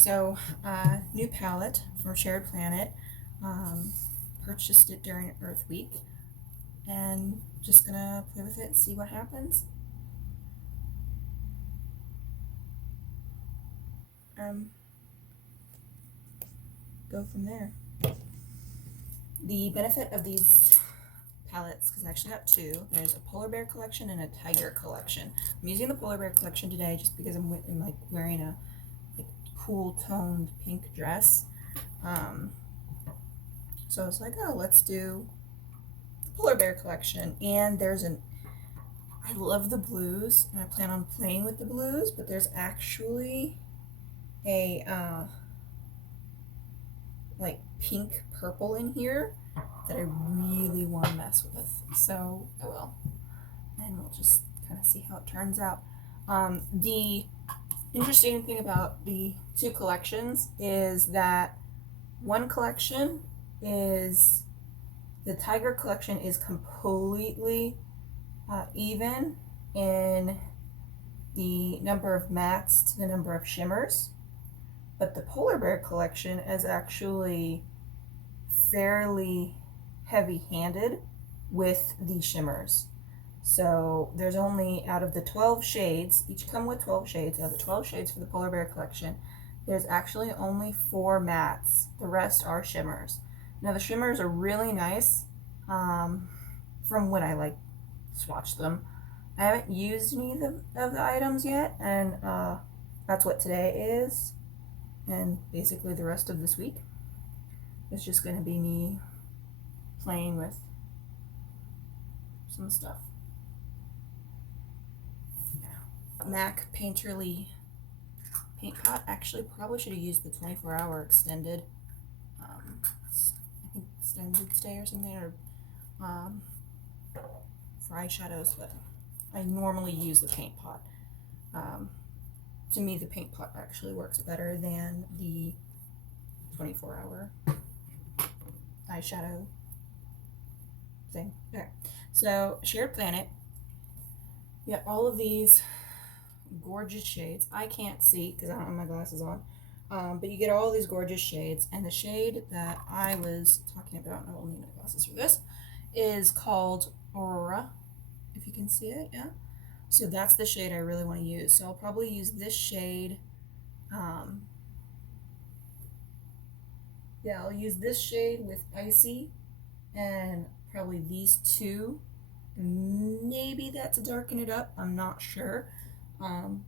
So, new palette from Shared Planet. Purchased it during Earth Week, and just gonna play with it and see what happens. Go from there. The benefit of these palettes, because I actually got two. There's a polar bear collection and a tiger collection. I'm using the polar bear collection today just because I'm like wearing a cool toned pink dress. So I was like, oh, let's do the polar bear collection. And I love the blues, and I plan on playing with the blues, but there's actually a like pink purple in here that I really want to mess with. So I will, and we'll just kind of see how it turns out. The interesting thing about the two collections is that one collection is the tiger collection is completely even in the number of mattes to the number of shimmers, but the polar bear collection is actually fairly heavy-handed with the shimmers. So there's only, out of the 12 shades, each come with 12 shades, out of the 12 shades for the polar bear collection, there's actually only 4 mattes. The rest are shimmers. Now the shimmers are really nice from when I swatched them. I haven't used any of the items yet, and that's what today is, and basically the rest of this week is just going to be me playing with some stuff. MAC Painterly paint pot. Actually, probably should have used the 24-hour extended, I think extended stay or something, or for eyeshadows, but I normally use the paint pot. To me, the paint pot actually works better than the 24-hour eyeshadow thing. Okay, so Shared Planet. Yeah, all of these gorgeous shades. I can't see because I don't have my glasses on, but you get all these gorgeous shades, and the shade that I was talking about, and I will need my glasses for this, is called Aurora, if you can see it. Yeah, so that's the shade I really want to use. So I'll probably use this shade. Yeah, I'll use this shade with Icy, and probably these two. Maybe that's to darken it up. I'm not sure.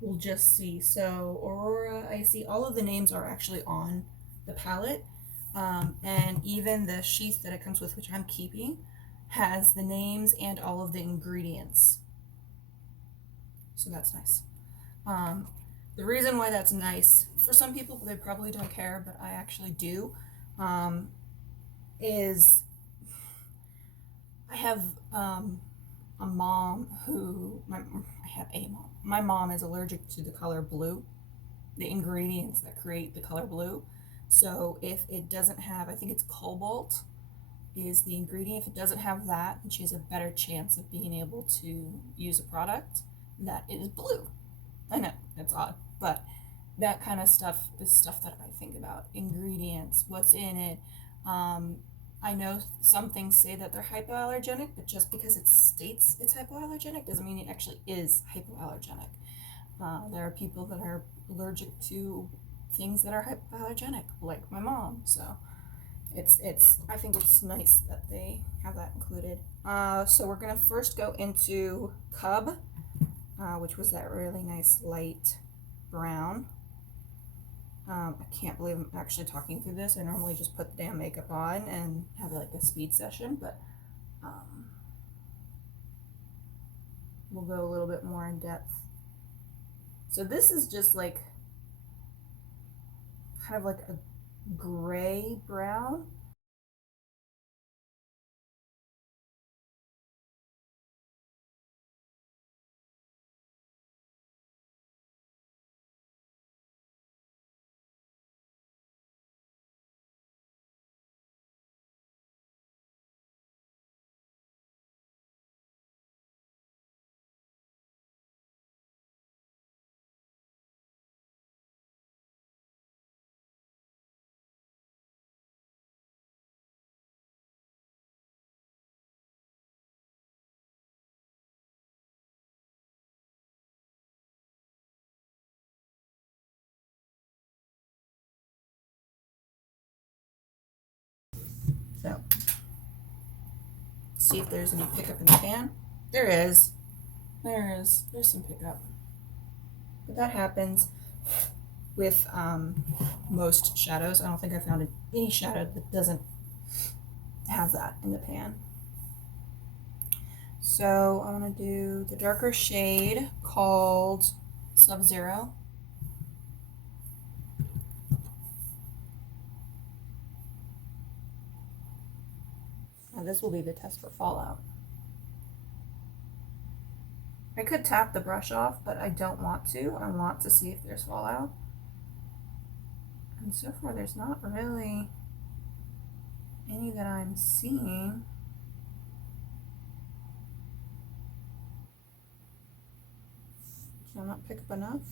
We'll just see. So Aurora, Icy, all of the names are actually on the palette, and even the sheath that it comes with, which I'm keeping, has the names and all of the ingredients. So that's nice. The reason why that's nice, for some people they probably don't care, but I actually do, is I have a mom who, I have a mom. My mom is allergic to the color blue, the ingredients that create the color blue. So if it doesn't have, I think it's cobalt is the ingredient. If it doesn't have that, then she has a better chance of being able to use a product that is blue. I know, that's odd, but that kind of stuff is stuff that I think about. Ingredients, what's in it. I know some things say that they're hypoallergenic, but just because it states it's hypoallergenic doesn't mean it actually is hypoallergenic. There are people that are allergic to things that are hypoallergenic, like my mom. So I think it's nice that they have that included. So we're gonna first go into Cub, which was that really nice light brown. I can't believe I'm actually talking through this. I normally just put the damn makeup on and have like a speed session, but we'll go a little bit more in depth. So this is just like kind of like a gray brown. see if there's any pickup in the pan. There is. There's some pickup. But that happens with most shadows. I don't think I found any shadow that doesn't have that in the pan. So I'm going to do the darker shade called Subzero. Now this will be the test for fallout. I could tap the brush off, but I don't want to. I want to see if there's fallout. And so far there's not really any that I'm seeing. Did I not pick up enough?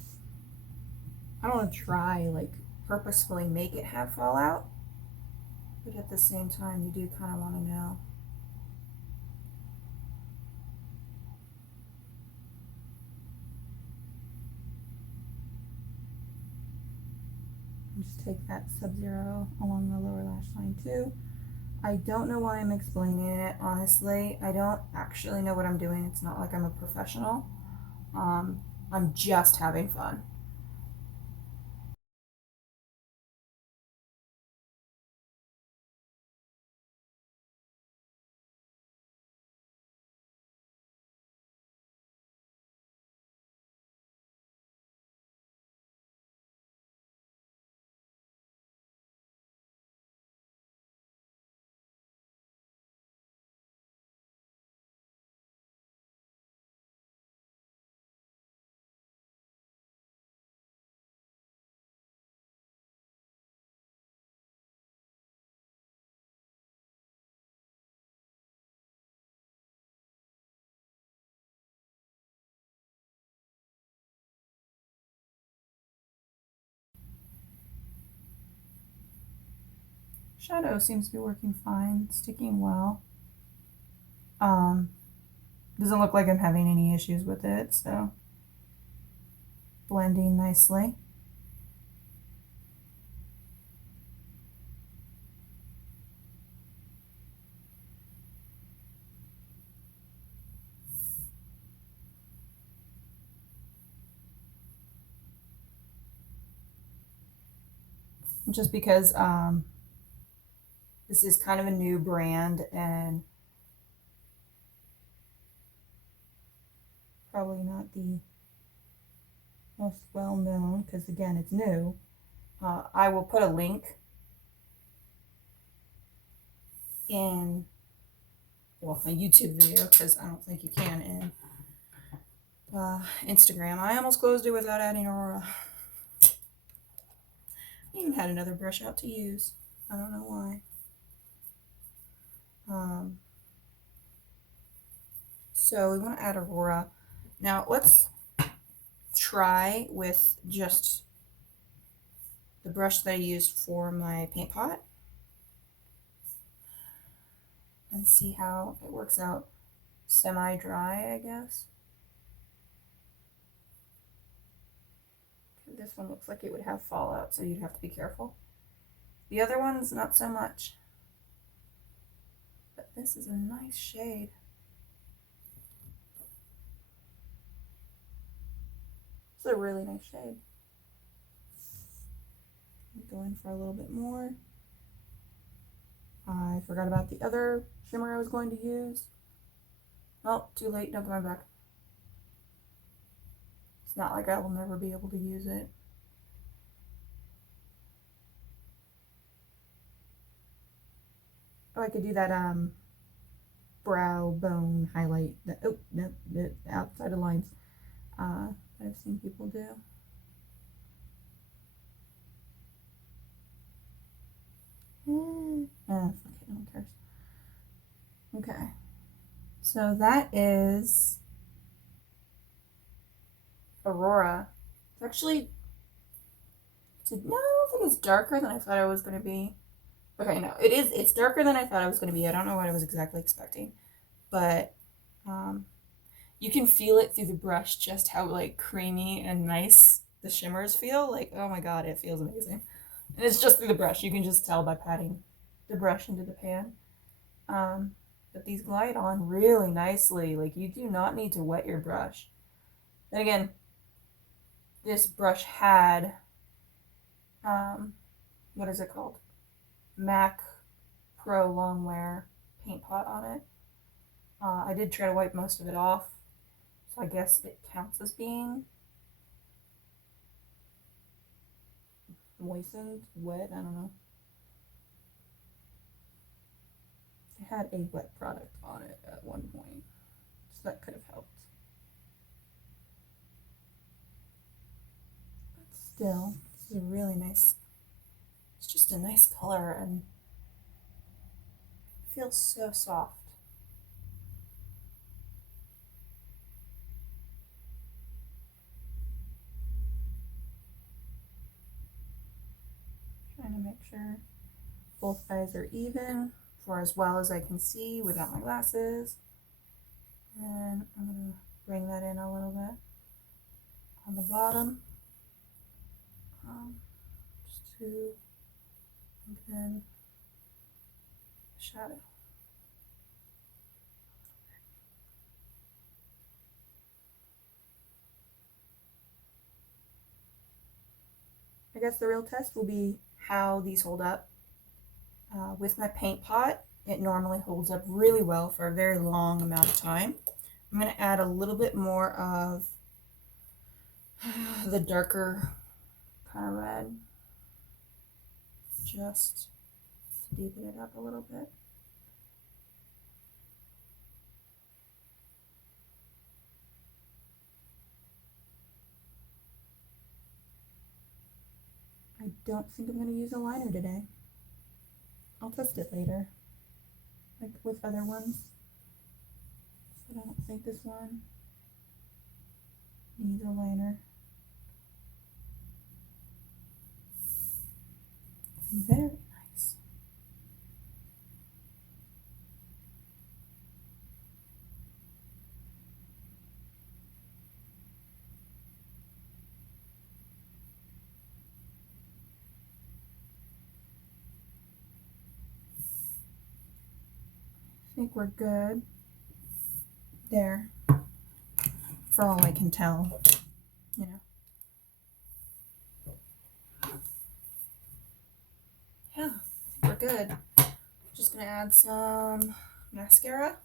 I don't want to try like purposefully make it have fallout, but at the same time you do kind of want to know. Just take that Subzero along the lower lash line too. I don't know why I'm explaining it, honestly. I don't actually know what I'm doing. It's not like I'm a professional. I'm just having fun. Shadow seems to be working fine, sticking well. Doesn't look like I'm having any issues with it, so blending nicely. Just because this is kind of a new brand and probably not the most well known, because again it's new. I will put a link in, well, a YouTube video, because I don't think you can in Instagram. I almost closed it without adding Aurora. I even had another brush out to use. I don't know why. So we want to add Aurora. Now let's try with just the brush that I used for my paint pot and see how it works out semi-dry, I guess. This one looks like it would have fallout, so you'd have to be careful. The other one's not so much. But this is a nice shade. It's a really nice shade. Go in for a little bit more. I forgot about the other shimmer I was going to use. Oh, too late, no going back. It's not like I will never be able to use it. Oh, I could do that brow bone highlight. Oh, no, the outside of lines. I've seen people do. Fuck it, no one cares. Okay, so that is Aurora. It's actually, no, I don't think it's darker than I thought it was going to be. Okay, no, it is. It's darker than I thought it was going to be. I don't know what I was exactly expecting, but you can feel it through the brush just how like creamy and nice the shimmers feel. Like, oh my god, it feels amazing. And it's just through the brush. You can just tell by patting the brush into the pan. But but these glide on really nicely. Like, you do not need to wet your brush. Then again, this brush had, what is it called? MAC Pro Longwear paint pot on it. I did try to wipe most of it off, so I guess it counts as being moistened, wet, I don't know. It had a wet product on it at one point, so that could have helped. But still, this is a really nice, it's just a nice color and feels so soft. Trying to make sure both eyes are even for as well as I can see without my glasses. And I'm going to bring that in a little bit on the bottom. Just to, and then shadow. I guess the real test will be how these hold up. With my paint pot, it normally holds up really well for a very long amount of time. I'm going to add a little bit more of the darker kind of red, just to deepen it up a little bit. I don't think I'm going to use a liner today. I'll test it later, like with other ones. So I don't think this one needs a liner. Very nice. I think we're good there, for all I can tell, you know. Yeah, I think we're good. Just gonna add some mascara.